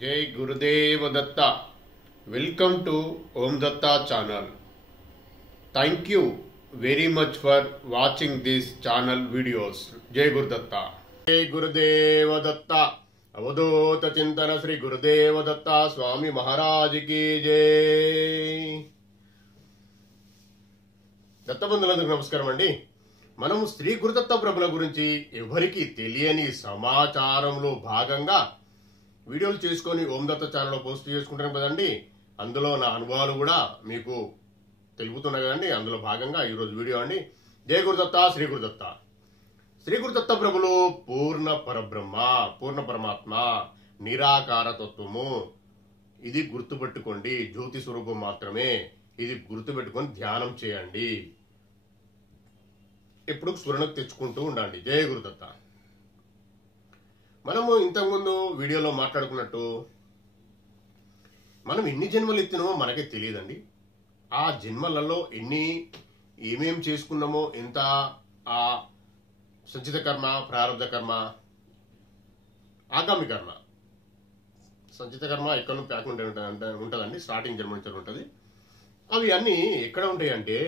जय गुरुदेव Dutta. Welcome to Om Datta channel. Thank you very much for watching this channel videos. जय गुरुदत्ता. जय गुरुदेव दत्ता. अवधूत चिंतन श्री गुरुदेव दत्ता स्वामी महाराज की जय. దత్తబంధులందరికీ నమస్కారం అండి. మనం శ్రీ గురుదత్త ప్రభుల గురించి ఎవరికి తెలియని సమాచారంలో భాగంగా వీడియోలు చేసుకొని ఓం దత్త ఛానల్లో పోస్ట్ చేసుకుంటాం కదండి. అందులో నా అనుభవాలు కూడా మీకు తెలుపుతున్నాయి కదండి. అందులో భాగంగా ఈరోజు వీడియో అండి. జయ గురుదత్త. శ్రీ గురుదత్త. శ్రీ గురుదత్త ప్రభులు పూర్ణ పరబ్రహ్మ, పూర్ణ పరమాత్మ, నిరాకార తత్వము. ఇది గుర్తుపెట్టుకోండి. జ్యోతి స్వరూపం మాత్రమే. ఇది గుర్తుపెట్టుకొని ధ్యానం చేయండి. ఎప్పుడు స్ఫురణకు తెచ్చుకుంటూ ఉండండి. జయ గురుదత్త. మనము ఇంతకుముందు వీడియోలో మాట్లాడుకున్నట్టు మనం ఎన్ని జన్మలు ఎత్తినామో మనకే తెలియదండి. ఆ జన్మలలో ఏమేం చేసుకున్నామో, ఎంత ఆ సంచిత కర్మ, ప్రారంధ కర్మ, ఆగామి కర్మ. సంచిత కర్మ ఎక్కడ ప్యాక్ ఉంటుందండి. స్టార్టింగ్ జన్మ నుంచి ఉంటుంది. అవి అన్నీ ఎక్కడ ఉంటాయి అంటే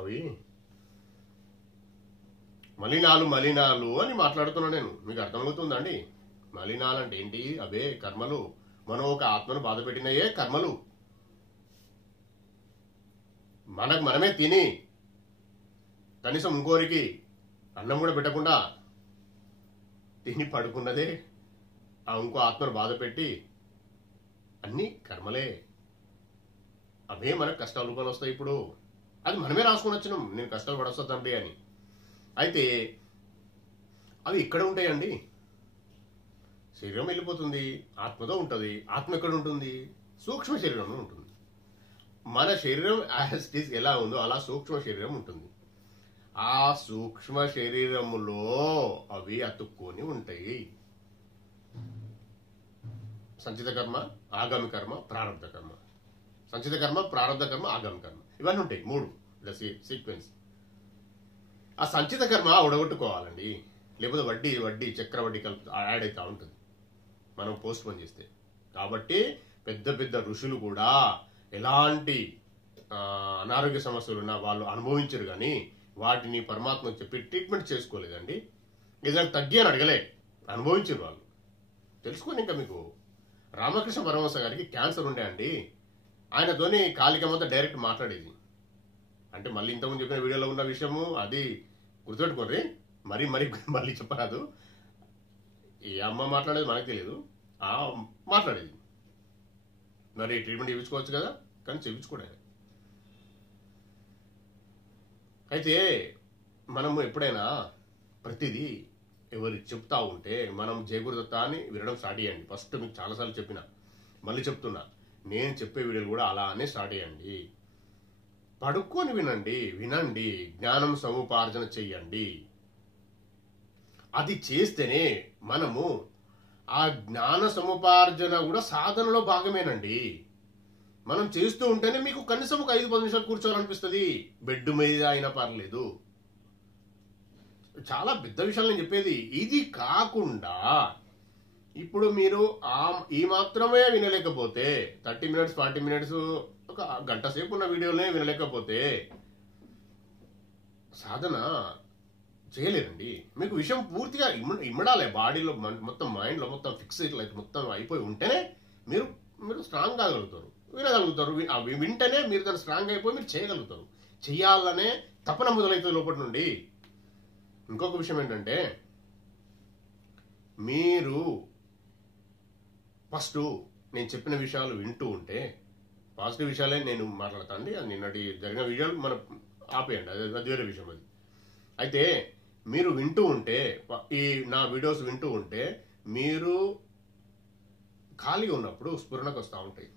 అవి మలినాలు అని మాట్లాడుతున్నా నేను. మీకు అర్థమవుతుందండి? మలినాలు అంటే ఏంటి? అవే కర్మలు. మనం ఒక ఆత్మను బాధ పెట్టినయే కర్మలు. మనకు మనమే తిని కనీసం ఇంకోరికి అన్నం కూడా పెట్టకుండా తిని పడుకున్నదే ఆ ఇంకో ఆత్మను బాధ పెట్టి అన్ని కర్మలే. అవే మనకు కష్టాల రూపాయలు వస్తాయి. ఇప్పుడు అది మనమే రాసుకొని వచ్చినాం, నేను కష్టాలు పడొస్తుందండి అని. అయితే అవి ఇక్కడ ఉంటాయండి. శరీరం వెళ్ళిపోతుంది, ఆత్మతో ఉంటుంది. ఆత్మ ఎక్కడ ఉంటుంది? సూక్ష్మ శరీరంలో ఉంటుంది. మన శరీరం యాజ్ ఇట్ ఈస్ ఎలా ఉందో అలా సూక్ష్మ శరీరం ఉంటుంది. ఆ సూక్ష్మ శరీరములో అవి అతుక్కొని ఉంటాయి. సంచిత కర్మ, ఆగామి కర్మ, ప్రారంధ కర్మ. సంచిత కర్మ, ప్రారంధ కర్మ, ఆగామి కర్మ, ఇవన్నీ ఉంటాయి. 3 సీక్వెన్స్. ఆ సంచిత కర్మ ఉడగొట్టుకోవాలండి. లేకపోతే వడ్డీ చక్రవడ్డీ కలిపి యాడ్ అవుతా ఉంటుంది మనం పోస్ట్ పోన్ చేస్తే. కాబట్టి పెద్ద ఋషులు కూడా ఎలాంటి అనారోగ్య సమస్యలు ఉన్నా వాళ్ళు అనుభవించరు, కానీ వాటిని పరమాత్మకు చెప్పి ట్రీట్మెంట్ చేసుకోలేదండి. ఏదైనా తగ్గి అని అడగలే, అనుభవించారు వాళ్ళు. తెలుసుకోండి. ఇంకా మీకు రామకృష్ణ పరమహంస గారికి క్యాన్సర్ ఉండే అండి. ఆయనతోని కాళికమ్మతో డైరెక్ట్ మాట్లాడేది. అంటే మళ్ళీ ఇంతకుముందు చెప్పిన వీడియోలో ఉన్న విషయము అది గుర్తుపెట్టుకోండి. మళ్ళీ చెప్పరాదు. ఏ అమ్మ మాట్లాడేది మనకు తెలియదు, ఆ మాట్లాడేది. మరి ట్రీట్మెంట్ చేయించుకోవచ్చు కదా, కానీ చేయించుకోవడానికి. అయితే మనము ఎప్పుడైనా ప్రతిదీ ఎవరు చెప్తా ఉంటే మనం జయ గురుదత్త అని వినడం స్టార్ట్ చేయండి. ఫస్ట్ మీకు చాలాసార్లు చెప్పిన, మళ్ళీ చెప్తున్నా, నేను చెప్పే వీడియోలు కూడా అలానే స్టార్ట్ చేయండి. పడుకొని వినండి. జ్ఞానం సముపార్జన చెయ్యండి. అది చేస్తేనే మనము ఆ జ్ఞాన సముపార్జన కూడా సాధనలో భాగమేనండి. మనం చేస్తూ ఉంటేనే మీకు కనీసం ఒక 5-10 నిమిషాలు కూర్చోవాలనిపిస్తుంది. బెడ్ మీద అయినా పర్లేదు. చాలా పెద్ద విషయాలు నేను చెప్పేది. ఇది కాకుండా ఇప్పుడు మీరు ఈ మాత్రమే వినలేకపోతే 30 minutes 40 minutes ఒక గంట సేపు ఉన్న వీడియోలే వినలేకపోతే సాధన చేయలేరండి. మీకు విషయం పూర్తిగా ఇమ్మడాలి. బాడీలో మొత్తం, మైండ్లో మొత్తం ఫిక్స్ మొత్తం అయిపోయి ఉంటేనే మీరు స్ట్రాంగ్ కాగలుగుతారు, వినగలుగుతారు. వింటేనే మీరు దాన్ని స్ట్రాంగ్ అయిపోయి మీరు చేయగలుగుతారు. చెయ్యాలనే తపన మొదలవుతుంది లోపటి నుండి. ఇంకొక విషయం ఏంటంటే, మీరు ఫస్ట్ నేను చెప్పిన విషయాలు వింటూ ఉంటే, పాజిటివ్ విషయాలే నేను మాట్లాడతాను అండి. అది నిన్నటి జరిగిన వీడియోలు మనం ఆపేయండి, అది వేరే విషయం. అది అయితే మీరు వింటూ ఉంటే, ఈ నా వీడియోస్ వింటూ ఉంటే మీరు ఖాళీగా ఉన్నప్పుడు స్ఫురణకు వస్తూ ఉంటాయి.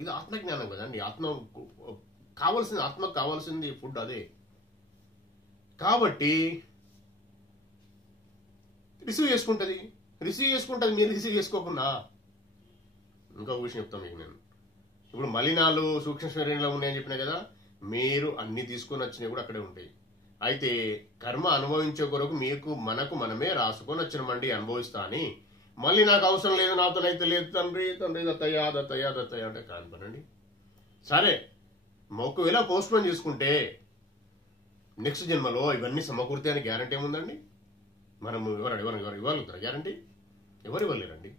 ఇది ఆత్మజ్ఞానం కదండి. ఆత్మకు కావాల్సింది ఫుడ్ అదే. కాబట్టి రిసీవ్ చేసుకుంటుంది. మీరు రిసీవ్ చేసుకోకుండా. ఇంకొక విషయం చెప్తాను మీకు నేను. ఇప్పుడు మలినాలు సూక్ష్మ శరీరంలో ఉన్నాయని చెప్పినా కదా, మీరు అన్ని తీసుకొని వచ్చినవి కూడా అక్కడే ఉంటాయి. అయితే కర్మ అనుభవించే కొరకు మనకు మనమే రాసుకొని వచ్చినామండి అనుభవిస్తా అని మళ్ళీ నాకు అవసరం లేదు, నాతోనైతే లేదు తండ్రి తండ్రి దత్తయ్య దత్తయ్య దత్తయ్య అంటే కాని పనండి. సరే ఒకవేళ పోస్ట్ పోన్ చేసుకుంటే నెక్స్ట్ జన్మలో ఇవన్నీ సమకూర్తే అని గ్యారంటీ ఏముందండి? మనము ఎవరు ఇవ్వగలుగుతారా గ్యారంటీ? ఎవరు ఇవ్వలేరండి.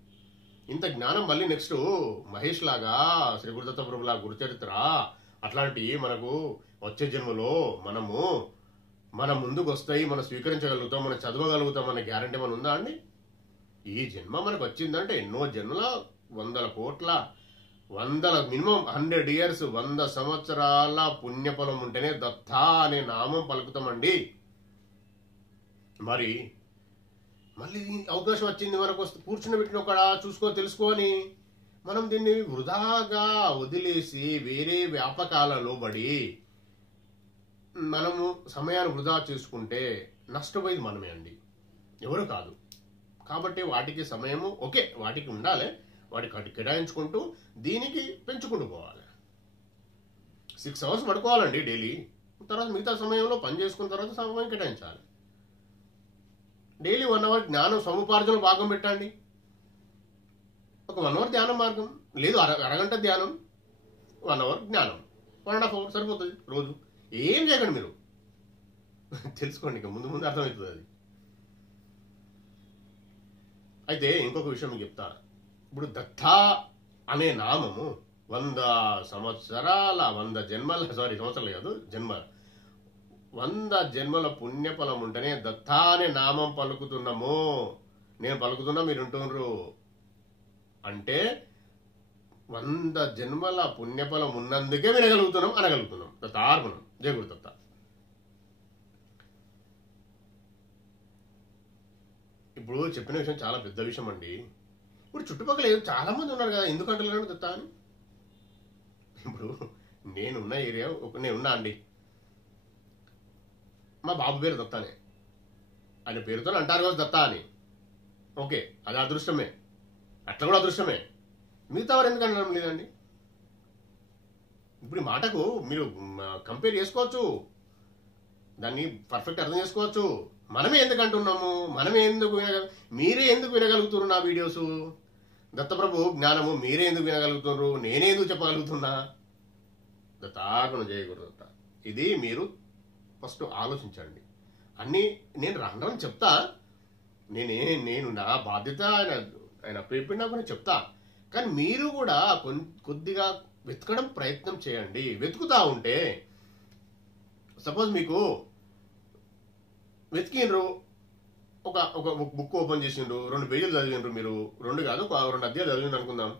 ఇంత జ్ఞానం మళ్ళీ నెక్స్ట్ మహేష్ లాగా శ్రీ గురుదత్త ప్రభులా గురుచరిత్ర అట్లాంటి మనకు వచ్చే జన్మలో మన ముందుకు వస్తాయి, మనం స్వీకరించగలుగుతాం, మనం చదవగలుగుతాం అనే గ్యారంటీ మన ఉందా అండి? ఈ జన్మ మనకు వచ్చిందంటే ఎన్నో జన్మల 100 కోట్ల మినిమం 100 years 100 సంవత్సరాల పుణ్యఫలం ఉంటేనే దత్తా అనే నామం పలుకుతామండి. మరి మళ్ళీ అవకాశం వచ్చింది మనకు, కూర్చుని పెట్టిన ఒక చూసుకో తెలుసుకొని మనం దీన్ని వృధాగా వదిలేసి వేరే వ్యాపకాలలో పడి మనము సమయాన్ని వృధా చేసుకుంటే నష్టపోయేది మనమే అండి, ఎవరు కాదు. కాబట్టి వాటికి సమయము ఓకే, వాటికి ఉండాలి, వాటికి కేటాయించుకుంటూ దీనికి పెంచుకుంటూ పోవాలి. 6 hours పడుకోవాలండి డైలీ. తర్వాత మిగతా సమయంలో పని చేసుకున్న తర్వాత సమయం కేటాయించాలి. డైలీ 1 hour జ్ఞానం సముపార్జన భాగం పెట్టండి. ఒక 1 hour ధ్యానం మార్గం, లేదు అరగంట ధ్యానం, 1 hour జ్ఞానం, 1.5 hours సరిపోతుంది రోజు. ఏం చేయకండి మీరు, తెలుసుకోండి, ఇంకా ముందు ముందు అర్థమవుతుంది అది. అయితే ఇంకొక విషయం మీకు చెప్తా. ఇప్పుడు దత్తా అనే నామము 100 సంవత్సరాల 100 జన్మల సంవత్సరాలు కాదు జన్మల 100 జన్మల పుణ్యఫలం ఉంటేనే దత్తా అనే నామం పలుకుతున్నాము. నేను పలుకుతున్నా, మీరు ఉంటున్నారు అంటే 100 జన్మల పుణ్యఫలం ఉన్నందుకే వినగలుగుతున్నాం, అనగలుగుతున్నాం. దత్తార్పణం. జయ గురు దత్త. ఇప్పుడు చెప్పిన విషయం చాలా పెద్ద విషయం అండి. ఇప్పుడు చుట్టుపక్కల చాలా మంది ఉన్నారు కదా, ఎందుకు అంటలేను దత్త అని. ఇప్పుడు నేనున్న ఏరియా నేనున్నా అండి, మా బాబు పేరు దత్తానే, ఆయన పేరుతో అంటారు కదా దత్తా అని. ఓకే, అది అదృష్టమే, అట్లా కూడా అదృష్టమే. మిగతా వారు ఎందుకు అనడం లేదండి? ఇప్పుడు ఈ మాటకు మీరు కంపేర్ చేసుకోవచ్చు, దాన్ని పర్ఫెక్ట్ అర్థం చేసుకోవచ్చు. మనమే ఎందుకు అంటున్నాము, మీరే ఎందుకు వినగలుగుతున్నారు నా వీడియోస్? దత్తప్రభు జ్ఞానము మీరే ఎందుకు వినగలుగుతున్నారు, నేనే ఎందుకు చెప్పగలుగుతున్నా? దత్తార్పణ. జయ గురు దత్త. ఇది మీరు ఫస్ట్ ఆలోచించండి. అన్నీ నేను రాను చెప్తా, నేను నా బాధ్యత ఆయన ప్రేపిన నాకు చెప్తా. కానీ మీరు కూడా కొద్దిగా వెతకడం ప్రయత్నం చేయండి. వెతుకుతా ఉంటే సపోజ్ మీకు వెతికిండ్రు, ఒక బుక్ ఓపెన్ చేసిండ్రు, 2 పేజీలు చదివిండ్రు, మీరు 2 కాదు 2 అధ్యాయాలు చదివిండ్రు అనుకుందాం.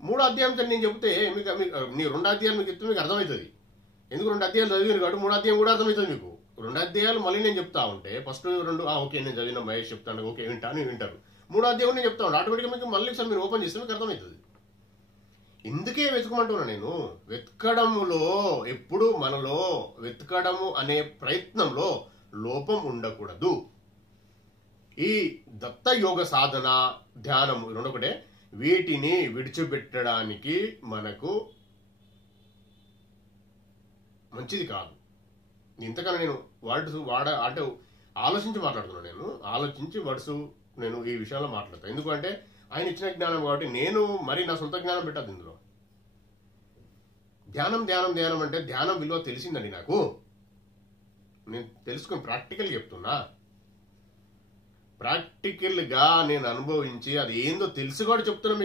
3వ అధ్యాయం నేను చెప్తే మీకు 2 అధ్యాయాలు మీకు చెప్తే మీకు అర్థమవుతుంది. ఎందుకు 2 అధ్యాయాలు చదివిండ్రు కాబట్టి 3వ అధ్యాయం కూడా అర్థమవుతుంది మీకు. 2 అధ్యాయాలు మళ్ళీ నేను చెప్తా ఉంటే ఫస్ట్ 2 ఓకే నేను చదివిన మహేష్ చెప్తాను, ఓకే వింటారు. 3వ అధ్యాయం నేను చెప్తా ఉంటాను, ఆటోమేటిక్గా మీకు మళ్ళీ సార్ మీరు ఓపెన్ చేస్తే మీకు అర్థమవుతుంది. ఇందుకే వెతకమంటున్నా నేను. వెతకడములో ఎప్పుడు మనలో వెతకడము అనే ప్రయత్నంలో లోపం ఉండకూడదు. ఈ దత్త యోగ సాధన ధ్యానము 2 ఒకటే. వీటిని విడిచిపెట్టడానికి మనకు మంచిది కాదు. ఇంతకన్నా నేను అంటే ఆలోచించి మాట్లాడుతున్నాను. నేను ఆలోచించి నేను ఈ విషయంలో మాట్లాడతాను. ఎందుకంటే ఆయన ఇచ్చిన జ్ఞానం కాబట్టి నేను మరి నా సొంత జ్ఞానం పెట్టద్దు ఇందులో. ధ్యానం అంటే ధ్యానం విలువ తెలిసిందండి నాకు. నేను తెలుసుకుని ప్రాక్టికల్ చెప్తున్నా. ప్రాక్టికల్ గా నేను అనుభవించి అది ఏందో తెలిసి కూడా చెప్తున్నా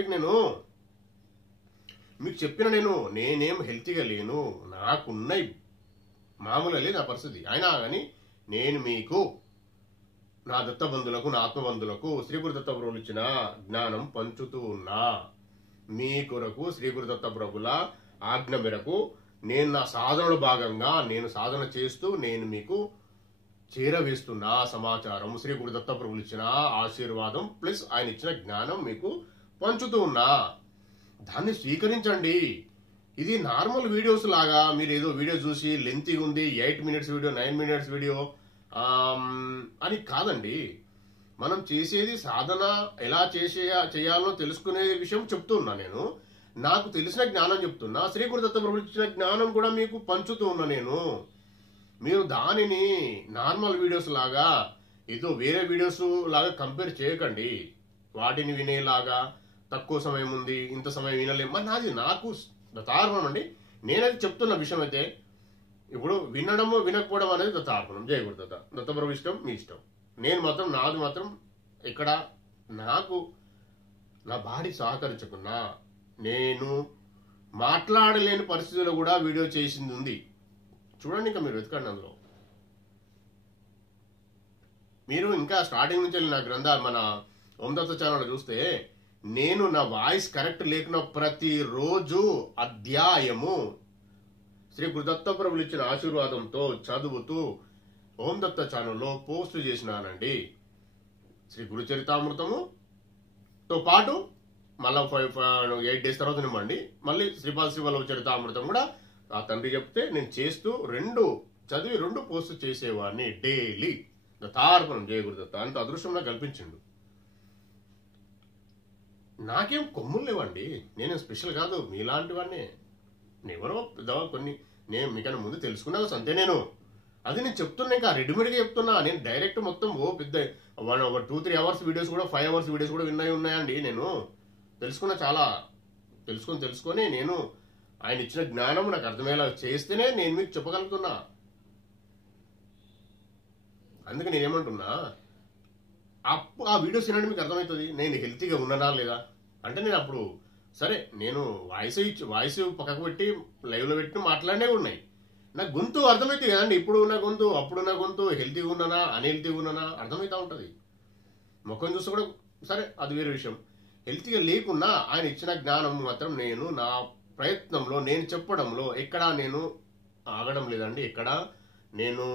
మీకు చెప్పిన నేనేం హెల్తీగా లేను, నాకున్నాయి మామూలుగా లేదు నా పరిస్థితి. అయినా కానీ నేను మీకు నా దత్తబంధులకు, నా ఆత్మబంధులకు శ్రీ గురుదత్త ప్రభువులు ఇచ్చిన జ్ఞానం పంచుతూ ఉన్నా. మీ కొరకు శ్రీ గురుదత్త ప్రభుల ఆజ్ఞ మేరకు నేను నా సాధనలో భాగంగా నేను సాధన చేస్తూ నేను మీకు చేరవేస్తున్నా సమాచారం. శ్రీ గురుదత్త ప్రభువులు ఇచ్చిన ఆశీర్వాదం ప్లస్ ఆయన ఇచ్చిన జ్ఞానం మీకు పంచుతూ ఉన్నా. దాన్ని స్వీకరించండి. ఇది నార్మల్ వీడియోస్ లాగా మీరు ఏదో వీడియో చూసి లెంతీగా ఉంది 8 minutes వీడియో 9 minutes వీడియో అని కాదండి. మనం చేసేది సాధన ఎలా చేయాలో తెలుసుకునే విషయం చెప్తున్నా. నేను నాకు తెలిసిన జ్ఞానం చెప్తున్నా. శ్రీ గురుదత్త ప్రభువులు ఇచ్చిన జ్ఞానం కూడా మీకు పంచుతూ ఉన్నా నేను. మీరు దానిని నార్మల్ వీడియోస్ లాగా ఏదో వేరే వీడియోస్ లాగా కంపేర్ చేయకండి. వాటిని వినేలాగా తక్కువ సమయం ఉంది, ఇంత సమయం వినలేం, మరి నాది నాకు దత్తార్పణం అండి. నేనైతే చెప్తున్న విషయం అయితే ఇప్పుడు వినడము వినకపోవడం అనేది దత్తార్పణం. జయ గురుదత్త. దత్తప్రభు ఇష్టం, మీ ఇష్టం. నేను మాత్రం నాది మాత్రం ఇక్కడ నాకు నా బాడీ సహకరించకున్నా నేను మాట్లాడలేని పరిస్థితుల్లో కూడా వీడియో చేసింది ఉంది. చూడండి, ఇంకా మీరు వెతకండి అందులో. మీరు ఇంకా స్టార్టింగ్ నుంచి వెళ్ళి నా గ్రంథాలు మన ఓం దత్త ఛానల్ చూస్తే నేను నా వాయిస్ కరెక్ట్ లేకున్న ప్రతిరోజు అధ్యాయము శ్రీ గురుదత్త ప్రభులు ఇచ్చిన ఆశీర్వాదంతో చదువుతూ ఓం దత్త ఛానల్లో పోస్ట్ చేసినానండి. శ్రీ గురుచరితామృతముతో పాటు మళ్ళీ 8 days తర్వాత నిమ్మండి మళ్ళీ శ్రీపాద శ్రీవల్లభ చరితామృతం కూడా ఆ తండ్రి చెప్తే నేను చేస్తూ చదివి 2 పోస్ట్ చేసేవాడిని డైలీ. దత్తార్పణం. జయ గురుదత్త. అంత అదృష్టం నాకు కల్పించిండు. నాకేం కొమ్ములు లేవండి, నేనేం స్పెషల్ కాదు, మీలాంటి వాడిని. ఎవరో కొన్ని నేను మీకన్నా ముందు తెలుసుకున్నా అంతే. అది నేను చెప్తున్నా, ఇంకా రెడీమేడ్గా చెప్తున్నా. నేను డైరెక్ట్ మొత్తం పెద్ద 2-3 hours వీడియోస్ కూడా 5 hours వీడియోస్ కూడా ఉన్నాయండి. నేను తెలుసుకున్నా, చాలా తెలుసుకొని నేను ఆయన ఇచ్చిన జ్ఞానం నాకు అర్థమయ్యేలా చేస్తేనే నేను మీకు చెప్పగలుగుతున్నా. అందుకే నేనేమంటున్నా, ఆ వీడియోస్ వినండి, మీకు అర్థమవుతుంది నేను హెల్తీగా ఉన్నానా లేదా. అంటే నేను అప్పుడు సరే నేను వాయిస్ పక్కకు పెట్టి లైవ్లో పెట్టి మాట్లాడినే ఉన్నాయి. నా గొంతు అర్థమవుతుంది కదండి. ఇప్పుడు నా గొంతు, అప్పుడు నా గొంతు, హెల్తీగా ఉన్నానా అన్హెల్తీగా ఉన్నానా అర్థమవుతా ఉంటుంది. ముఖం చూస్తే కూడా సరే, అది వేరే విషయం. హెల్తీగా లేకున్నా ఆయన ఇచ్చిన జ్ఞానం మాత్రం నేను నా ప్రయత్నంలో, నేను చెప్పడంలో ఎక్కడా నేను ఆగడం లేదండి. ఎక్కడా నేను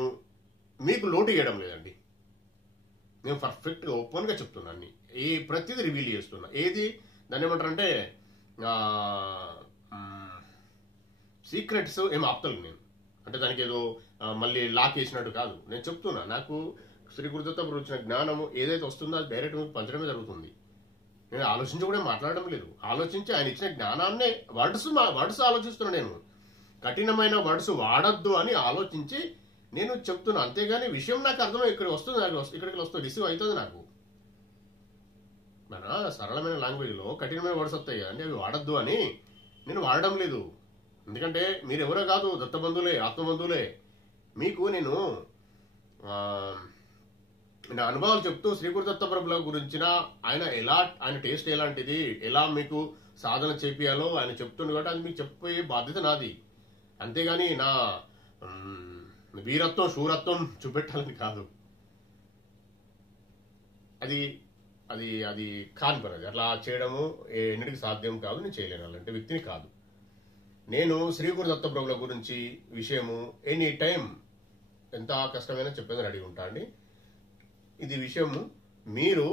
మీకు లోటు చేయడం లేదండి. నేను పర్ఫెక్ట్గా ఓపెన్గా చెప్తున్నాను. ప్రతిదీ రివీల్ చేస్తున్నా. ఏది దాన్ని ఏమంటారంటే సీక్రెట్స్ ఏం ఆపుతలు నేను. అంటే దానికి ఏదో మళ్ళీ లాక్ చేసినట్టు కాదు. నేను చెప్తున్నా, నాకు శ్రీ గురుదత్త వచ్చిన జ్ఞానము ఏదైతే వస్తుందో అది డైరెక్ట్ మీకు పంచడమే జరుగుతుంది. నేను ఆలోచించి కూడా మాట్లాడడం లేదు. ఆలోచించి ఆయన ఇచ్చిన జ్ఞానాన్నే వర్డ్స్ ఆలోచిస్తున్నా. నేను కఠినమైన వర్డ్స్ వాడద్దు అని ఆలోచించి నేను చెప్తున్నా. అంతేగాని విషయం నాకు అర్థమై ఇక్కడికి వస్తుంది, ఇక్కడికి వస్తుంది, రిసీవ్ అవుతుంది నాకు. మన సరళమైన లాంగ్వేజ్లో కఠినమైన వర్డ్స్ వస్తాయి కదండి, అవి వాడద్దు అని నేను వాడడం లేదు. ఎందుకంటే మీరు ఎవరో కాదు, దత్తబంధువులే, ఆత్మబంధువులే. మీకు నేను నా అనుభవాలు చెప్తూ శ్రీ గురుదత్త ప్రభుల గురించిన ఆయన టేస్ట్ ఎలాంటిది, ఎలా మీకు సాధన చేపియాలో ఆయన చెప్తుండే కాబట్టి అది మీకు చెప్పే బాధ్యత నాది. అంతేగాని నా వీరత్వం శూరత్వం చూపెట్టాలని కాదు. అది అది అది కాని పని. అది అట్లా చేయడము ఎన్నిటికి సాధ్యం కాదు. నేను చేయలేను అలాంటి వ్యక్తిని కాదు. నేను శ్రీ గురుదత్త ప్రభుల గురించి విషయము ఎనీ టైం ఎంత కష్టమైనా చెప్పేదని అడిగి ఉంటా అండి. ఇది విషయము మీరు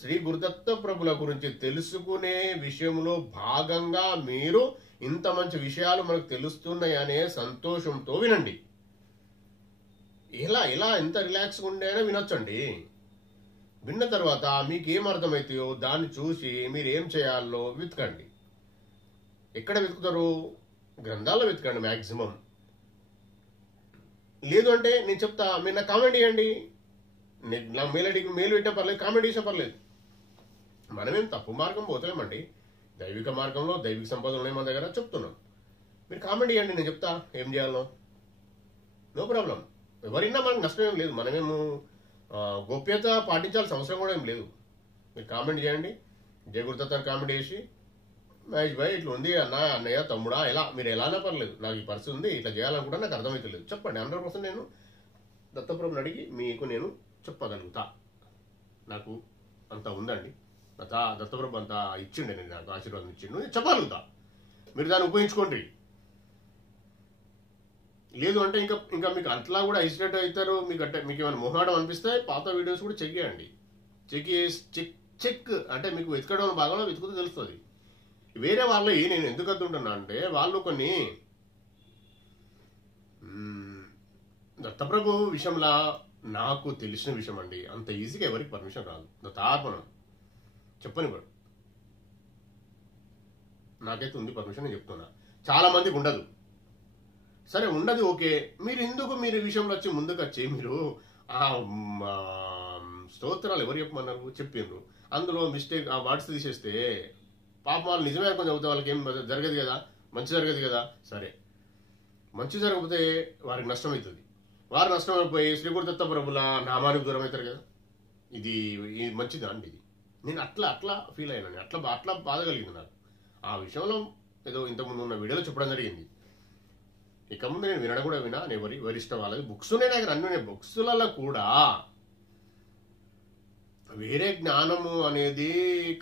శ్రీ గురుదత్త ప్రభుల గురించి తెలుసుకునే విషయంలో భాగంగా మీరు ఇంత మంచి విషయాలు మనకు తెలుస్తున్నాయి అనే సంతోషంతో వినండి. ఇలా ఎంత రిలాక్స్గా ఉండేనా వినొచ్చండి. విన్న తర్వాత మీకు ఏం అర్థమవుతాయో దాన్ని చూసి మీరు ఏం చేయాలో వెతకండి. ఎక్కడ వెతుకుతారు? గ్రంథాల్లో వెతకండి మ్యాక్సిమం. లేదు అంటే నేను చెప్తా, మీరు నాకు కామెంట్ చేయండి. నా మెయిల్ పెట్టా పర్లేదు, కామెంట్ చేసినా పర్లేదు. మనమేం తప్పు మార్గం పోతలేమండి. దైవిక మార్గంలో దైవిక సంపదలు ఉన్నాయి మన దగ్గర, చెప్తున్నాం. మీరు కామెంట్ చేయండి, నేను చెప్తా ఏం చేయాలో. No problem. ఎవరిన్నా మనకు నష్టం ఏం లేదు. మనమేము గోప్యత పాటించాల్సిన అవసరం కూడా ఏం లేదు. మీరు కామెంట్ చేయండి. జయ గురుదత్త కామెంట్ చేసి మహేష్ భాయ్ ఇట్లా ఉంది అన్న, అన్నయ్య, తమ్ముడా, మీరు ఎలానా పర్లేదు, నాకు ఈ పరిస్థితి ఉంది, ఇట్లా చేయాలనుకుంటా, నాకు అర్థమవుతలేదు, చెప్పండి. 100% నేను దత్తప్రభుని అడిగి మీకు నేను చెప్పగలుగుతా. నాకు అంత ఉందండి. దత్తప్రభు అంతా ఇచ్చిండే, నేను నాకు ఆశీర్వాదం ఇచ్చిండు, నేను చెప్పగలుగుతా. మీరు దాన్ని ఉపయోగించుకోండి. లేదు అంటే ఇంకా మీకు అట్లా కూడా హెసిటేట్ అవుతారు. మీకు ఏమైనా మొహాడం అనిపిస్తే పాత వీడియోస్ కూడా చెక్ చేయండి. చెక్ అంటే మీకు వెతకడం భాగంలో వెతుకుతూ తెలుస్తుంది. వేరే వాళ్ళవి నేను ఎందుకు అద్దుంటున్నా అంటే వాళ్ళు కొన్ని దత్తప్రభు విషయంలో నాకు తెలిసిన విషయం అండి. అంత ఈజీగా ఎవరికి పర్మిషన్ రాదు. దత్తార్పణం చెప్పని కూడా నాకైతే ఉంది పర్మిషన్, నేను చెప్తున్నా. చాలా మందికి ఉండదు. సరే ఉండదు, ఓకే. మీరు విషయంలో వచ్చి ముందుకు వచ్చి మీరు ఆ స్తోత్రాలు ఎవరు చెప్పమన్నారు, చెప్పిండ్రు. అందులో మిస్టేక్ ఆ వర్డ్స్ తీసేస్తే పాపం వాళ్ళు నిజమే కొంచెం చదివితే వాళ్ళకి ఏం జరగదు కదా, మంచి జరగదు కదా. సరే, మంచి జరగకపోతే వారికి నష్టం అవుతుంది. వారు నష్టం అయిపోయి శ్రీ గురుదత్త ప్రభుల నామానికి దూరం అవుతారు కదా. ఇది మంచిదా అండి? ఇది నేను అట్లా ఫీల్ అయినాను, అట్లా బాధ కలిగింది నాకు. ఆ విషయంలో ఏదో ఇంతకుముందు ఉన్న వీడియోలో చెప్పడం జరిగింది. ఇక ముందు నేను వినడం కూడా వినా, నేను ఎవరి ఇష్టం వాళ్ళది. బుక్స్ ఉన్నాయి నాకు అన్నీ, బుక్స్లలో కూడా వేరే జ్ఞానము అనేది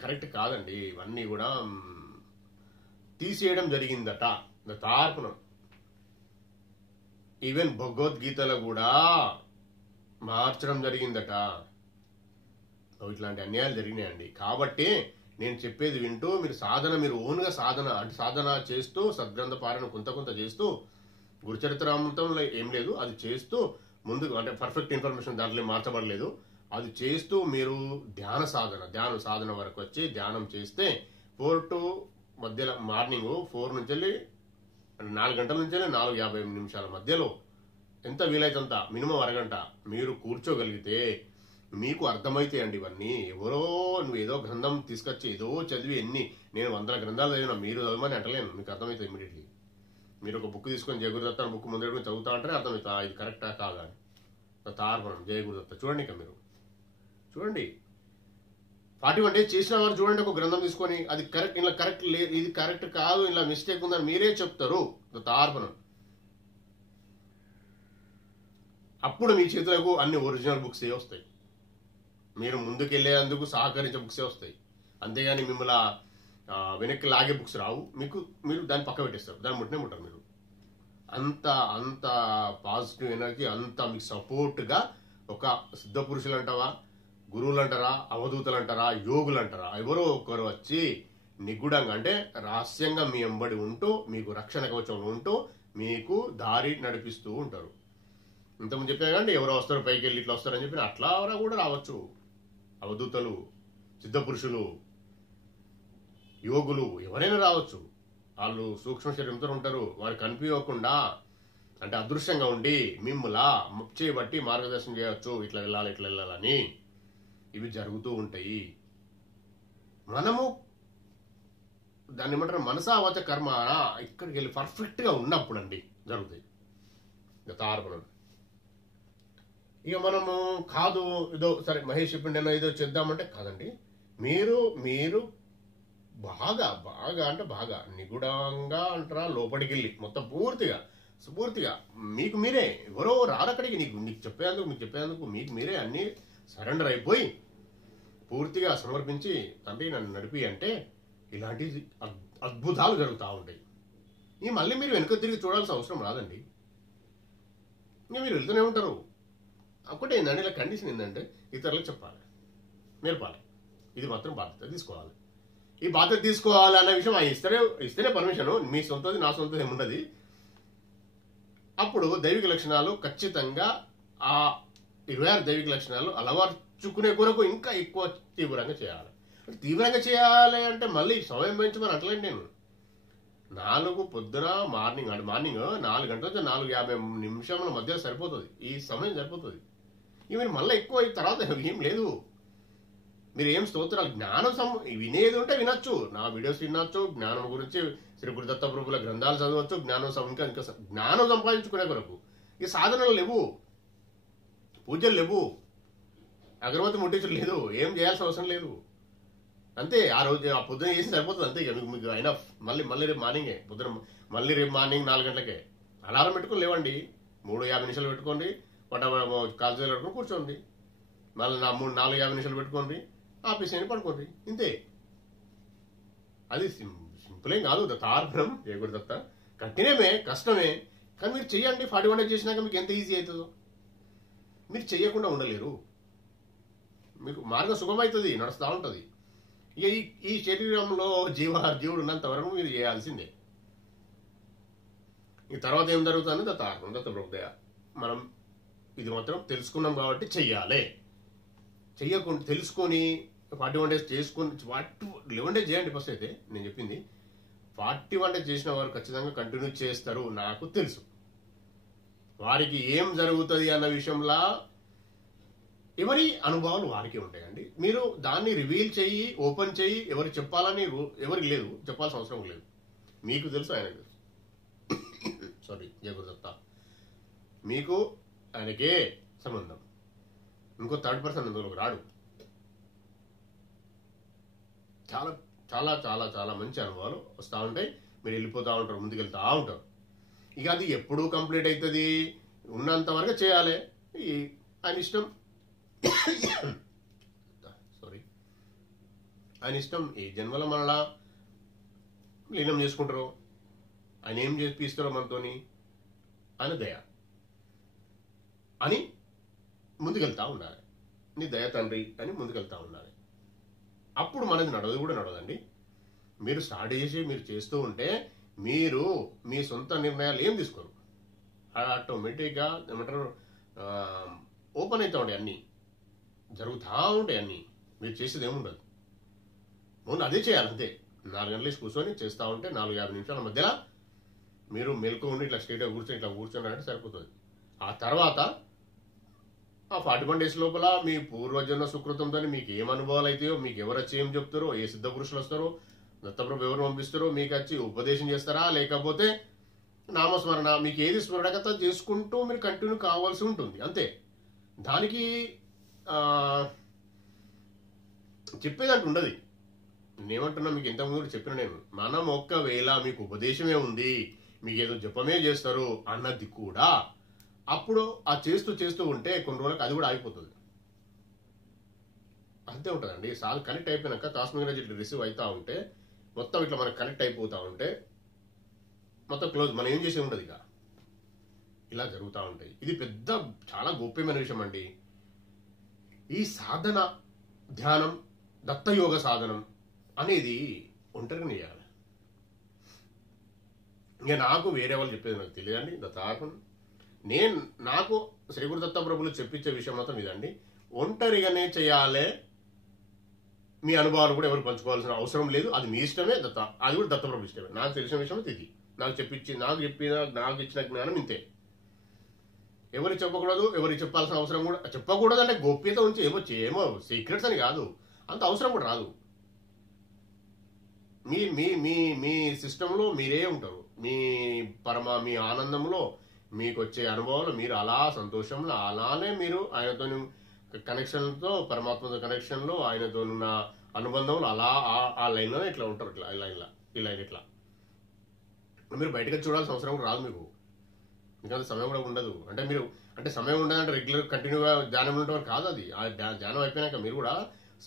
కరెక్ట్ కాదండి. ఇవన్నీ కూడా తీసేయడం జరిగిందట తార్పణం. ఈవెన్ భగవద్గీతలో కూడా మార్చడం జరిగిందట. ఇట్లాంటి అన్యాయాలు జరిగినాయండి. కాబట్టి నేను చెప్పేది వింటూ మీరు ఓన్గా సాధన చేస్తూ సద్గ్రంథ పారాయణ కొంత చేస్తూ గురుచరిత్రామృతంలో ఏం లేదు, అది చేస్తూ ముందుకు అంటే పర్ఫెక్ట్ ఇన్ఫర్మేషన్ దాంట్లో మార్చబడలేదు. అది చేస్తూ మీరు ధ్యాన సాధన వరకు వచ్చి ధ్యానం చేస్తే 4 to మధ్యలో మార్నింగ్ 4 నుంచి 4 గంటల నుంచి 4:50 నిమిషాల మధ్యలో ఎంత వీలైతంత మినిమం అరగంట మీరు కూర్చోగలిగితే మీకు అర్థమైతాయండి ఇవన్నీ. నువ్వు ఏదో గ్రంథం తీసుకొచ్చి ఏదో చదివి నేను 100 గ్రంథాలు చదివినా, మీరు చదవమని అంటలేను, మీకు అర్థమవుతుంది ఇమీడియట్లీ. మీరు ఒక బుక్ తీసుకొని జయ గురుదత్త బుక్ ముందు చదువుతా అంటే అర్థమవుతా ఇది కరెక్టా కాదా. తార్పణం జయ గురుదత్త చూడండి, ఇక మీరు చూడండి 41 days చేసిన వారు చూడండి. ఒక గ్రంథం తీసుకొని అది కరెక్ట్, ఇలా కరెక్ట్ లేదు, ఇది కరెక్ట్ కాదు, ఇలా మిస్టేక్ ఉందని మీరే చెప్తారు. తార్పణం అప్పుడు మీ చేతులకు అన్ని ఒరిజినల్ బుక్స్ వస్తాయి. మీరు ముందుకెళ్లేందుకు సహకరించే బుక్సే వస్తాయి. అంతేగాని మిమ్మల్ని వెనక్కి లాగే బుక్స్ రావు. మీరు దాన్ని పక్క పెట్టేస్తారు, దాన్ని ముట్టరు. మీరు అంత పాజిటివ్ ఎనర్జీ, అంత మీకు సపోర్ట్గా ఒక సిద్ధ పురుషులు అంటావా, గురువులు అంటారా, అవధూతలు అంటారా, యోగులు అంటారా, ఎవరో ఒకరు వచ్చి నిగూఢంగా అంటే రహస్యంగా మీ వెంబడి ఉంటూ మీకు రక్షణ కవచంలో ఉంటూ మీకు దారి నడిపిస్తూ ఉంటారు. ఇంతకుముందు చెప్పాను కండి, ఎవరో వస్తారు పైకి వెళ్ళి ఇట్లా వస్తారని చెప్పి అట్లా కూడా రావచ్చు. అవధూతలు, సిద్ధ పురుషులు, యోగులు ఎవరైనా రావచ్చు. వాళ్ళు సూక్ష్మ శరీరంతో ఉంటారు. వారు కనిపించకుండా అంటే అదృశ్యంగా ఉండి మిమ్మల్ని చేయబట్టి మార్గదర్శనం చేయవచ్చు, ఇట్లా వెళ్ళాలని. ఇవి జరుగుతూ ఉంటాయి. మనము దాన్ని ఏమంటారు, మనసా వాచ కర్మ ఇక్కడికి వెళ్ళి పర్ఫెక్ట్గా ఉన్నప్పుడు అండి జరుగుతాయి తార్పణం. ఇక మనము కాదు ఏదో సరే మహేష్ చెప్పిండేనో ఏదో చేద్దామంటే కాదండి. మీరు బాగా అంటే బాగా నిగూఢంగా అంటారా లోపలికి వెళ్ళి మొత్తం పూర్తిగా మీకు మీరే ఎవరో రారక్కడికి మీకు చెప్పేందుకు మీకు మీరే అన్ని సరెండర్ అయిపోయి పూర్తిగా సమర్పించి తండ్రి నన్ను నడిపి అంటే ఇలాంటి అద్భుతాలు జరుగుతూ ఉంటాయి. మళ్ళీ మీరు వెనుక తిరిగి చూడాల్సిన అవసరం రాదండి. మీరు వెళ్తూనే ఉంటారు. ఒకటే ఏంటంటే ఇలా కండిషన్ ఏంటంటే ఇతరులకు చెప్పాలి, నేర్పాలి. ఇది మాత్రం బాధ్యత తీసుకోవాలి. ఈ బాధ్యత తీసుకోవాలి అనే విషయం ఇస్తేనే పర్మిషన్. మీ సొంతది నా సొంతది ఏముండదు. అప్పుడు దైవిక లక్షణాలు ఖచ్చితంగా ఆ 26 దైవిక లక్షణాలు అలవర్చుకునే కొరకు ఇంకా ఎక్కువ తీవ్రంగా చేయాలి అంటే మళ్ళీ సమయం పెంచమని అంటలేండి నేను. 4 పొద్దున మార్నింగ్ 4 గంటల నుంచి 4:50 నిమిషాల మధ్య సరిపోతుంది. ఈ సమయం సరిపోతుంది. ఇవి మళ్ళీ ఎక్కువ తర్వాత ఏం లేదు. మీరు ఏం స్తోత్రాలు జ్ఞానం వినేది ఉంటే వినొచ్చు, నా వీడియోస్ వినొచ్చు, జ్ఞానం గురించి శ్రీ గురుదత్త ప్రభుల గ్రంథాలు చదవచ్చు, ఇంకా జ్ఞానం సంపాదించుకునే కొరకు. ఈ సాధనలు లేవు, పూజలు లేవు, అగరబత్తి ముట్టించడం లేదు, ఏం చేయాల్సిన అవసరం లేదు. అంతే ఆ పొద్దున చేసి సరిపోతుంది అంతే. ఇక మీకు అయినా మళ్ళీ రేపు మార్నింగే మళ్ళీ రేపు మార్నింగ్ 4 గంటలకే అలారం పెట్టుకుని లేవండి. 3:50 నిమిషాలు పెట్టుకోండి, కాలేజీలో పెట్టుకుని కూర్చోండి. మళ్ళీ 4:50 నిమిషాలు పెట్టుకోండి, ఆఫీస్ అయినా పడుకోండి. ఇంతే. అది సింపుల్ ఏం కాదు. తార్పణం చేయకూడదు, కఠినమే, కష్టమే. కానీ మీరు చెయ్యండి. 41 days చేసినాక మీకు ఎంత ఈజీ అవుతుందో. మీరు చెయ్యకుండా ఉండలేరు. మీకు మార్గం సుఖమవుతుంది, నడుస్తూ ఉంటుంది. ఇక ఈ శరీరంలో జీవుడు ఉన్నంత వరకు మీరు చేయాల్సిందే. ఈ తర్వాత ఏం జరుగుతుంది తార్పణం దత్తప్రభుదయ. మనం ఇది మాత్రం తెలుసుకున్నాం కాబట్టి చెయ్యాలి. చెయ్యకుండా తెలుసుకొని 41 days చేసుకొని 11 days చేయండి. ఫస్ట్ అయితే నేను చెప్పింది 41 days చేసిన వారు ఖచ్చితంగా కంటిన్యూ చేస్తారు. నాకు తెలుసు వారికి ఏం జరుగుతుంది అన్న విషయంలో ఎవరి అనుభవాలు వారికి ఉంటాయండి. మీరు దాన్ని రివీల్ చేయి, ఓపెన్ చేయి, ఎవరికి చెప్పాలని ఎవరికి లేదు, చెప్పాల్సిన అవసరం లేదు. మీకు తెలుసు, ఆయనకు తెలుసు. సారీ, జయ గురుదత్త. మీకు ఆయనకే సంబంధం, ఇంకో థర్డ్ పర్సన్ అందులోకి రాడు. చాలా చాలా చాలా చాలా మంచి అనుభవాలు వస్తూ ఉంటాయి. మీరు వెళ్ళిపోతూ ఉంటారు, ముందుకెళ్తూ ఉంటారు. ఇక అది ఎప్పుడు కంప్లీట్ అవుతుంది, ఉన్నంత వరకు చేయాలి, ఆయన ఇష్టం. సారీ, ఆయన ఇష్టం. ఈ జన్మలో మనలా లీనం చేసుకుంటారో, ఆయన ఏం చేపిస్తారో మనతోని, ఆయన దయ అని ముందుకెళ్తా ఉండాలి. నీ దయ తండ్రి అని ముందుకెళ్తా ఉండాలి. అప్పుడు మనది నడవదు కూడా నడవదండి. మీరు స్టార్ట్ చేసి మీరు చేస్తూ ఉంటే మీరు మీ సొంత నిర్ణయాలు ఏం తీసుకోరు. ఆటోమేటిక్గా ఏమంటారు, ఓపెన్ అవుతూ ఉంటాయి, అన్నీ జరుగుతూ ఉంటాయి. అన్నీ మీరు చేసేది ఏముండదు, ముందు అదే చేయాలి అంతే. 4 గంటలు కూర్చొని చేస్తూ ఉంటే 4-50 నిమిషాల మధ్యలో మీరు మెలకు ఉండి ఇట్లా స్ట్రైట్గా కూర్చొని ఇట్లా కూర్చొని సరిపోతుంది. ఆ తర్వాత ఆ 41 days లోపల మీ పూర్వజన్మ సుకృతంతో మీకు ఏం అనుభవాలు అవుతాయో, మీకు ఎవరు వచ్చి ఏం చెప్తారో, ఏ సిద్ధ పురుషులు వస్తారో, దత్తప్రభు ఎవరు పంపిస్తారో, మీకు వచ్చి ఉపదేశం చేస్తారా, లేకపోతే నామస్మరణ, మీకు ఏది స్మరణగత చేసుకుంటూ మీరు కంటిన్యూ కావాల్సి ఉంటుంది అంతే. దానికి చెప్పేదంటూ ఉండదు. నేనేమంటున్నా, మీకు ఇంతకుముందు చెప్పిన నేను, మనం ఒక్కవేళ మీకు ఉపదేశమే ఉంది, మీకు ఏదో జపమే చేస్తారు అన్నది కూడా అప్పుడు ఆ చేస్తూ చేస్తూ ఉంటే కొన్ని రోజులకు అది కూడా ఆగిపోతుంది. అంతే ఉంటుందండి. సాల్ కనెక్ట్ అయిపోయినాక కాస్మిక్ ఎనర్జీ రిసీవ్ అవుతా ఉంటే మొత్తం ఇట్లా మనకు కనెక్ట్ అయిపోతూ ఉంటే మొత్తం క్లోజ్, మనం ఏం చేసే ఉండదు. ఇక ఇలా జరుగుతూ ఉంటాయి. ఇది పెద్ద చాలా గోప్యమైన విషయం అండి. ఈ సాధన, ధ్యానం, దత్తయోగ సాధనం అనేది ఒంటరిగా చేయాలి. ఇంకా నాకు వేరే వాళ్ళు చెప్పేది నాకు తెలియదండి. దత్తాత్మ నాకు శ్రీ గురు దత్త ప్రభులు చెప్పించే విషయం మాత్రం ఇదండి, ఒంటరిగానే చేయాలి. మీ అనుభవాలు కూడా ఎవరు పంచుకోవాల్సిన అవసరం లేదు, అది మీ ఇష్టమే. అది కూడా దత్తప్రభు ఇష్టమే. నాకు తెలిసిన విషయం ఇది, నాకు ఇచ్చిన జ్ఞానం ఇంతే. ఎవరికి చెప్పకూడదు, ఎవరికి చెప్పాల్సిన అవసరం కూడా, చెప్పకూడదు అంటే గోప్యత ఉంచి ఏమో సీక్రెట్స్ అని కాదు, అంత అవసరం కూడా రాదు. మీ మీ మీ మీ సిస్టంలో మీరే ఉంటారు. మీ ఆనందంలో మీకు వచ్చే అనుభవాలు మీరు అలా సంతోషంలో అలానే మీరు ఆయనతో కనెక్షన్తో, పరమాత్మతో కనెక్షన్లో, ఆయనతో ఉన్న అనుబంధంలో అలా ఆ లైన్లో ఇట్లా ఉంటారు. ఇట్లా ఈ లైన్ ఇట్లా మీరు బయటకు చూడాల్సిన అవసరం కూడా రాదు మీకు. ఎందుకంటే సమయం కూడా ఉండదు. అంటే సమయం ఉండదంటే రెగ్యులర్ కంటిన్యూగా ధ్యానం ఉండటం కాదు. అది ఆ ధ్యానం అయిపోయినాక మీరు కూడా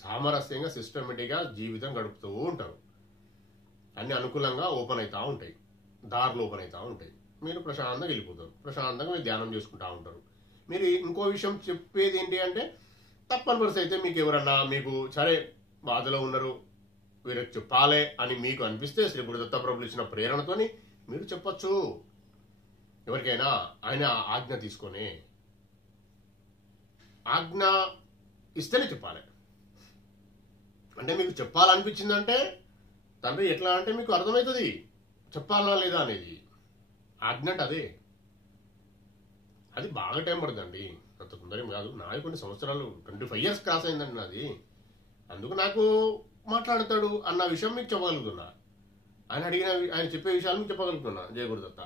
సామరస్యంగా సిస్టమేటిక్గా జీవితం గడుపుతూ ఉంటారు. అన్ని అనుకూలంగా ఓపెన్ అవుతూ ఉంటాయి, దారులు ఓపెన్ అవుతూ ఉంటాయి. మీరు ప్రశాంతంగా వెళ్ళిపోతారు, ప్రశాంతంగా మీరు ధ్యానం చేసుకుంటూ ఉంటారు. మీరు ఇంకో విషయం చెప్పేది ఏంటి అంటే, తప్పని పరిస్థితి అయితే మీకు ఎవరన్నా మీకు సరే బాధలో ఉన్నారు, వీరికి చెప్పాలి అని మీకు అనిపిస్తే శ్రీ గురు దత్త ప్రభులు ఇచ్చిన ప్రేరణతోని మీరు చెప్పచ్చు ఎవరికైనా. ఆయన ఆజ్ఞ తీసుకొని, ఆజ్ఞ ఇస్తేనే చెప్పాలి. అంటే మీకు చెప్పాలనిపించిందంటే తండ్రి ఎట్లా అంటే మీకు అర్థమవుతుంది చెప్పాలనా లేదా అనేది. ఆజ్ఞ అంటే అదే. అది బాగా టైం పడుతుందండి, అంత తొందరం కాదు. నాకు కొన్ని సంవత్సరాలు 25 years క్రాస్ అయిందండి నాది. అందుకు నాకు మాట్లాడతాడు అన్న విషయం మీకు చెప్పగలుగుతున్నా. ఆయన చెప్పే విషయాలు మీకు చెప్పగలుగుతున్నా జయ గురుదత్త.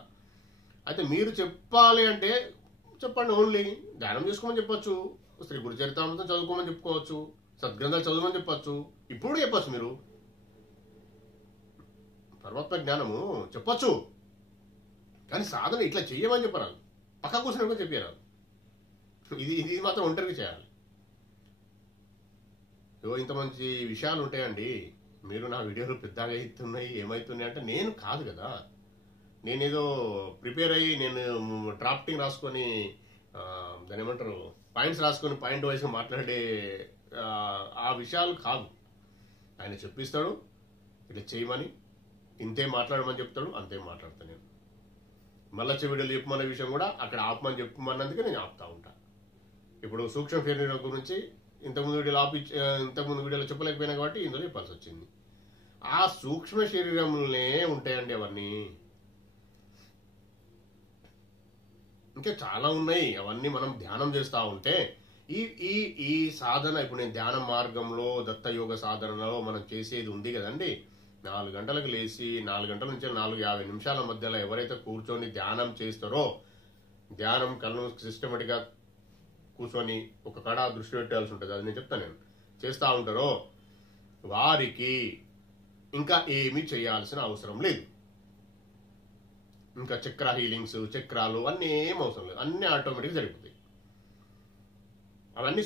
అయితే మీరు చెప్పాలి అంటే చెప్పండి. ఓన్లీ ధ్యానం చేసుకోమని చెప్పొచ్చు, శ్రీ గురు చరితామృతం చదువుకోమని చెప్పుకోవచ్చు, సద్గ్రంథాలు చదువుమని చెప్పచ్చు, ఇప్పుడు చెప్పచ్చు. మీరు పరమాత్మ జ్ఞానము చెప్పచ్చు, కానీ సాధన ఇట్లా చెయ్యమని చెప్పరాదు, పక్క కూర్చుని చెప్పారు. ఇది మాత్రం ఒంటరిగా చేయాలి. ఇంత మంచి విషయాలు ఉంటాయండి. మీరు నా వీడియోలు పెద్దగా అవుతున్నాయి, ఏమవుతున్నాయి అంటే నేను కాదు కదా. నేనేదో ప్రిపేర్ అయ్యి నేను డ్రాఫ్టింగ్ రాసుకొని దాని ఏమంటారు పాయింట్స్ రాసుకొని పాయింట్ వైజ్ మాట్లాడే ఆ విషయాలు కాదు. ఆయన చెప్పిస్తాడు ఇట్లా చేయమని, ఇంతే మాట్లాడమని చెప్తాడు, అంతే మాట్లాడతాను నేను. మళ్ళీ వీడియోలు చెప్పమనే విషయం కూడా అక్కడ ఆపమని చెప్పమన్నందుకే నేను ఆపుతా ఉంటా. ఇప్పుడు సూక్ష్మ శరీరం గురించి ఇంతకుముందు వీడియోలో చెప్పలేకపోయినా కాబట్టి ఇందులో చెప్పాల్సి వచ్చింది. ఆ సూక్ష్మ శరీరంలోనే ఉంటాయండి అవన్నీ, ఇంకా చాలా ఉన్నాయి. అవన్నీ మనం ధ్యానం చేస్తూ ఉంటే ఈ ఈ ఈ సాధన ఇప్పుడు నేను ధ్యాన మార్గంలో దత్తయోగ సాధనలో మనం చేసేది ఉంది కదండి. 4 గంటలకు లేచి 4 గంటల నుంచి 4:50 నిమిషాల మధ్యలో ఎవరైతే కూర్చొని ధ్యానం చేస్తారో, ధ్యానం కళ్ళు సిస్టమేటిక్గా కూర్చొని ఒక కడ దృష్టి పెట్టాల్సి ఉంటుంది, అది నేను చెప్తాను. నేను చేస్తూ ఉంటారో వారికి ఇంకా ఏమీ చేయాల్సిన అవసరం లేదు. ఇంకా చక్ర హీలింగ్స్, చక్రాలు అన్నీ ఏం అవసరం లేదు, అన్నీ ఆటోమేటిక్గా జరిగిపోతాయి. అవన్నీ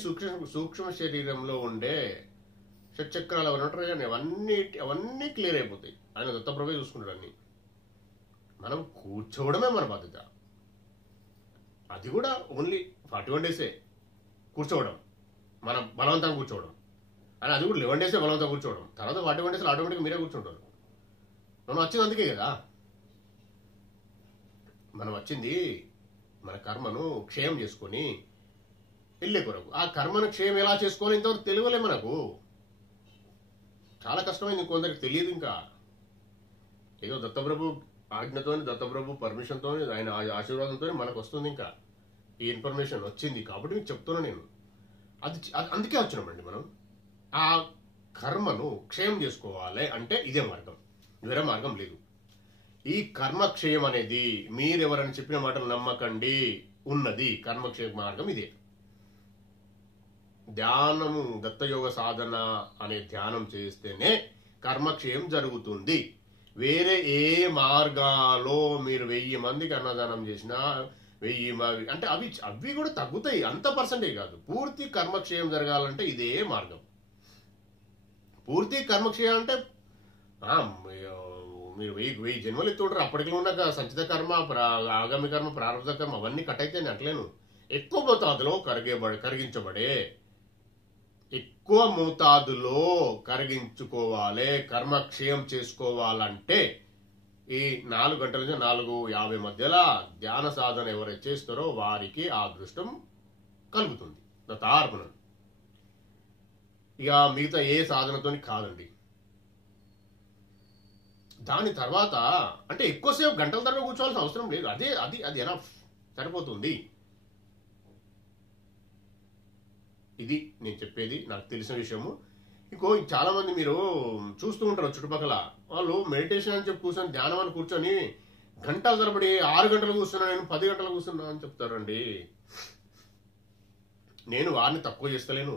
సూక్ష్మ శరీరంలో ఉండే షట్చక్రాలు అవన్నీ ఉంటారు కానీ అవన్నీ క్లియర్ అయిపోతాయి. ఆయన దత్తప్రభే చూసుకుంటాడు అన్ని. మనం కూర్చోవడమే మన బాధ్యత. అది కూడా ఓన్లీ 41 డేసే కూర్చోవడం, మనం బలవంతంగా కూర్చోవడం. అని అది కూడా 11 డేసే బలవంతంగా కూర్చోవడం. తర్వాత 41 డేస్లో ఆటోమేటిక్గా మీరే కూర్చుంటారు. మనం వచ్చింది అందుకే కదా. మనం వచ్చింది మన కర్మను క్షయం చేసుకొని వెళ్ళే కొరకు. ఆ కర్మను క్షయం ఎలా చేసుకోవాలి ఇంతవరకు తెలియలే మనకు. చాలా కష్టమైంది, కొందరికి తెలియదు. ఇంకా ఏదో దత్తప్రభు ఆజ్ఞతో, దత్తప్రభు పర్మిషన్తో, ఆయన ఆశీర్వాదంతో మనకు వస్తుంది. ఇంకా ఈ ఇన్ఫర్మేషన్ వచ్చింది కాబట్టి మీకు చెప్తున్నా నేను. అందుకే వచ్చినామండి మనం. ఆ కర్మను క్షయం చేసుకోవాలి అంటే ఇదే మార్గం, వేరే మార్గం లేదు. ఈ కర్మక్షయం అనేది మీరెవరని చెప్పిన మాటలు నమ్మకండి, ఉన్నది కర్మక్షయ మార్గం ఇదే. ధ్యానము, దత్తయోగ సాధన అనే ధ్యానం చేస్తేనే కర్మక్షయం జరుగుతుంది. వేరే ఏ మార్గాలో మీరు 1000 మందికి అన్నదానం చేసినా 1000 అంటే అవి కూడా తగ్గుతాయి, అంత పర్సెంటేజ్ కాదు. పూర్తి కర్మక్షయం జరగాలంటే ఇదే మార్గం. పూర్తి కర్మక్షయం అంటే మీరు 1000 జన్మలు ఎత్తుంటారు. అప్పటికి ఉన్న సంచిత కర్మ, ఆగామి కర్మ, ప్రారంభ కర్మ అవన్నీ కట్ అయితే అట్లేను. ఎక్కువ మోతాదులో కరిగించబడే, ఎక్కువ మోతాదులో కరిగించుకోవాలి. కర్మక్షయం చేసుకోవాలంటే ఈ 4 గంటల నుంచి 4:50 మధ్యలో ధ్యాన సాధన ఎవరైతే చేస్తారో వారికి ఆ అదృష్టం కలుగుతుంది. దత్తార్పణం. ఇక మిగతా ఏ సాధనతో కాదండి. దాని తర్వాత అంటే ఎక్కువసేపు గంటల తరబడి కూర్చోవాల్సిన అవసరం లేదు. అది ఎనఫ్, సరిపోతుంది. ఇది నేను చెప్పేది, నాకు తెలిసిన విషయము. ఇంకో చాలా మంది మీరు చూస్తూ ఉంటారు చుట్టుపక్కల, వాళ్ళు మెడిటేషన్ అని చెప్పి కూర్చొని, ధ్యానం అని కూర్చొని గంటల తరబడి 6 గంటలు కూర్చున్నా, నేను 10 గంటలు కూర్చున్నా అని చెప్తారండి. నేను వారిని తక్కువ చేస్తలేను.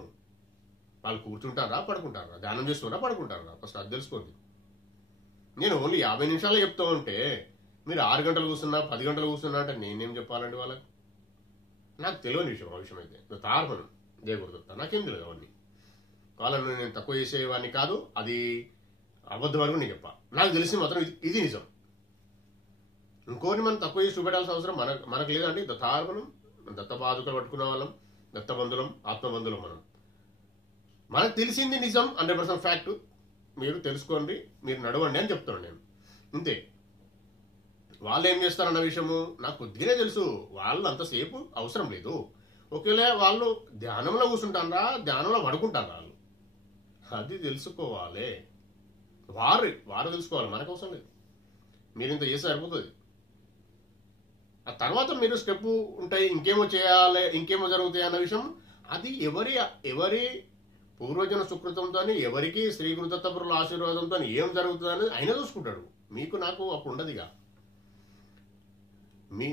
వాళ్ళు కూర్చుంటారా, పడుకుంటారా, ధ్యానం చేస్తున్నారా, పడుకుంటారా, ఫస్ట్ అది తెలుసుకోండి. నేను ఓన్లీ 50 నిమిషాలు చెప్తా ఉంటే మీరు 6 గంటలు కూర్చున్నా, 10 గంటలు కూర్చున్నా అంటే నేనేం చెప్పాలండి వాళ్ళకి? నాకు తెలియని విషయం. ఆ విషయం అయితే తార్పణం జయగురుదత్త, నాకేం తెలియదు అవన్నీ. వాళ్ళని నేను తక్కువ చేసేవాడిని కాదు, అది అబద్ధం వరకు నేను చెప్పా. నాకు తెలిసి మాత్రం ఇది నిజం. ఇంకోరిని మనం తక్కువ చేసి చూపెట్టాల్సిన అవసరం మనకు లేదండి. దత్తార్పణం, దత్త పాదుకలు పట్టుకున్న వాళ్ళం, దత్తబంధులం, ఆత్మబంధులం. మనకు తెలిసింది నిజం, 100% ఫ్యాక్ట్. మీరు తెలుసుకోండి, మీరు నడవండి అని చెప్తున్నాను నేను, అంతే. వాళ్ళు ఏం చేస్తారన్న విషయము నాకు కొద్దిగానే తెలుసు. వాళ్ళు అంతసేపు అవసరం లేదు. ఒకవేళ వాళ్ళు ధ్యానంలో కూర్చుంటారా, ధ్యానంలో పడుకుంటారా, వాళ్ళు అది తెలుసుకోవాలి. వారు తెలుసుకోవాలి, మనకు అవసరం లేదు. మీరు ఇంత చేస్తే సరిపోతుంది. ఆ తర్వాత మీరు స్టెప్ ఉంటాయి, ఇంకేమో చేయాలి, ఇంకేమో జరుగుతాయి అన్న విషయం అది ఎవరి పూర్వజన సుకృతంతో, ఎవరికి శ్రీ గురుదత్తపురుల ఆశీర్వాదంతో ఏం జరుగుతుంది అనేది ఆయన చూసుకుంటాడు. మీకు నాకు అప్పుడు ఉండదుగా.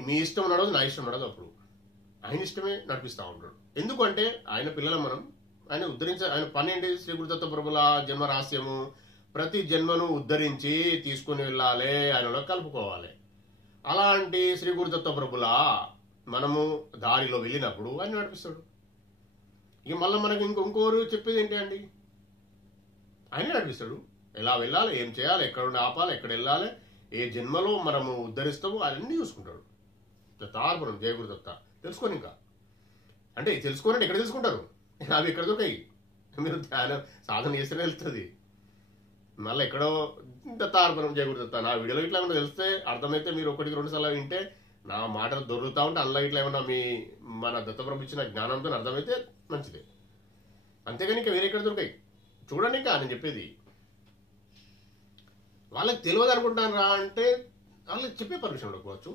మీ ఇష్టం నడవదు, నా ఇష్టం నడదు. అప్పుడు ఆయన ఇష్టమే నడిపిస్తూ ఉంటాడు. ఎందుకంటే ఆయన పిల్లలు మనం. ఆయన పని ఏంటి? శ్రీ గురుదత్తపురుల జన్మ రహస్యము. ప్రతి జన్మను ఉద్ధరించి తీసుకుని వెళ్ళాలి, ఆయనలో కలుపుకోవాలి. అలాంటి శ్రీ గురుదత్తపురుల మనము దారిలో వెళ్ళినప్పుడు ఆయన నడిపిస్తాడు. ఇక మళ్ళీ మనకి ఇంకోరు చెప్పేది ఏంటి అండి? ఆయనే నడిపిస్తాడు. ఎలా వెళ్ళాలి, ఏం చేయాలి, ఎక్కడ ఉండి ఆపాలి, ఎక్కడ వెళ్ళాలి, ఏ జన్మలో మనము ఉద్ధరిస్తామో అవన్నీ చూసుకుంటాడు. దత్తార్పణం జయగురుదత్త. తెలుసుకోండి. ఇంకా అంటే తెలుసుకోనంటే ఎక్కడ తెలుసుకుంటారు? అవి ఎక్కడ దొరికాయి? మీరు ధ్యానం సాధన చేస్తేనే వెళ్తుంది. మళ్ళీ ఎక్కడో దత్తార్పణం జయగురుదత్త నా వీడియోలో ఇట్లా ఏమన్నా తెలిస్తే, అర్థమైతే మీరు 1-2 సార్లు వింటే నా మాటలు దొరుకుతా ఉంటే అందులో ఇట్లా ఏమన్నా మన దత్తప్రభు ఇచ్చిన జ్ఞానంతో అర్థమైతే మంచిదే. అంతేగాని ఇంకా వేరే ఎక్కడ దొరికాయి చూడండి. ఇంకా నేను చెప్పేది వాళ్ళకి తెలియదు అనుకుంటాను రా అంటే వాళ్ళకి చెప్పే పర్మిషన్ ఉండకపోవచ్చు.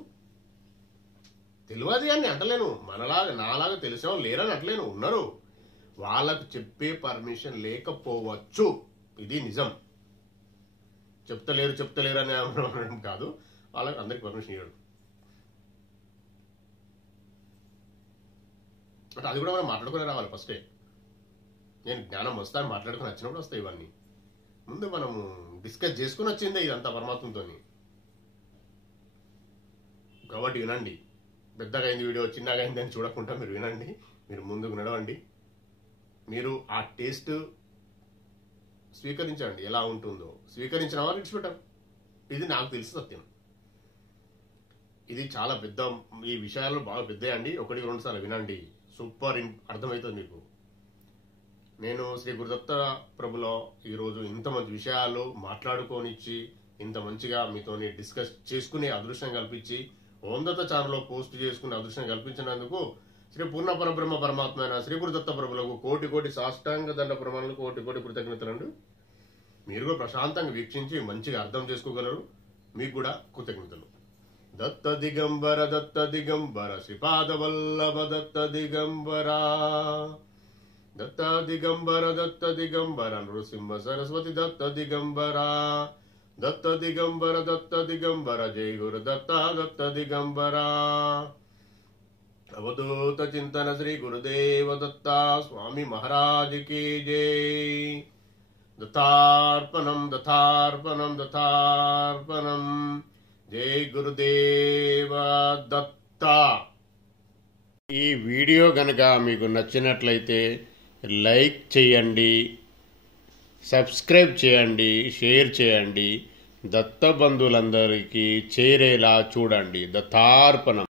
తెలియదు అని అంటలేను, మనలాగా నాలాగా తెలిసిన లేరని అంటలేను, ఉన్నారు. వాళ్ళకు చెప్పే పర్మిషన్ లేకపోవచ్చు, ఇది నిజం. చెప్తలేరు అని అనడం కాదు, వాళ్ళకి అందరికి పర్మిషన్ ఇవ్వడు. అంటే అది కూడా మనం మాట్లాడుకునే రావాలి ఫస్టే. నేను జ్ఞానం వస్తాను మాట్లాడుకుని వచ్చినప్పుడు వస్తాయి ఇవన్నీ. ముందు మనము డిస్కస్ చేసుకుని వచ్చిందే ఇదంతా పరమాత్మతో. కాబట్టి వినండి, పెద్దగా అయింది వీడియో, చిన్నగా అయింది అని చూడకుండా మీరు వినండి, మీరు ముందుకు నడవండి. మీరు ఆ టేస్ట్ స్వీకరించండి, ఎలా ఉంటుందో. స్వీకరించిన వారు విడిచిపెట్టారు. ఇది నాకు తెలిసి సత్యం. ఇది చాలా పెద్ద, ఈ విషయాలు బాగా పెద్ద అండి. 1-2 సార్లు వినండి, సూపర్ అర్థమవుతుంది మీకు. నేను శ్రీ గురుదత్త ప్రభులో ఈరోజు ఇంత మంచి విషయాలు మాట్లాడుకోనిచ్చి, ఇంత మంచిగా మీతోని డిస్కస్ చేసుకునే అదృష్టం కల్పించి, ఓందత్త ఛానల్లో పోస్ట్ చేసుకునే అదృష్టం కల్పించినందుకు శ్రీ పూర్ణ పరబ్రహ్మ పరమాత్మ అయిన శ్రీ గురుదత్త ప్రభులకు కోటి సాష్టాంగ దండ ప్రమాణాలు, కోటి కృతజ్ఞతలండి. మీరు కూడా ప్రశాంతంగా వీక్షించి మంచిగా అర్థం చేసుకోగలరు. మీకు కూడా కృతజ్ఞతలు. దత్త దిగంబర శ్రీపాద వల్లభ దత్త దిగంబర నృసింహ సరస్వతి దత్త దిగంబర జై గురు దత్త దిగంబర. అవధూత చింతన శ్రీ గురుదేవ దత్త స్వామి మహారాజ్ కి జై. దత్తార్పణం జై గురుదేవ దత్త. ఈ వీడియో గనక మీకు నచ్చినట్లయితే లైక్ చేయండి, సబ్స్క్రైబ్ చేయండి, షేర్ చేయండి, దత్త బంధువులందరికీ చేరేలా చూడండి. దత్తార్పణం.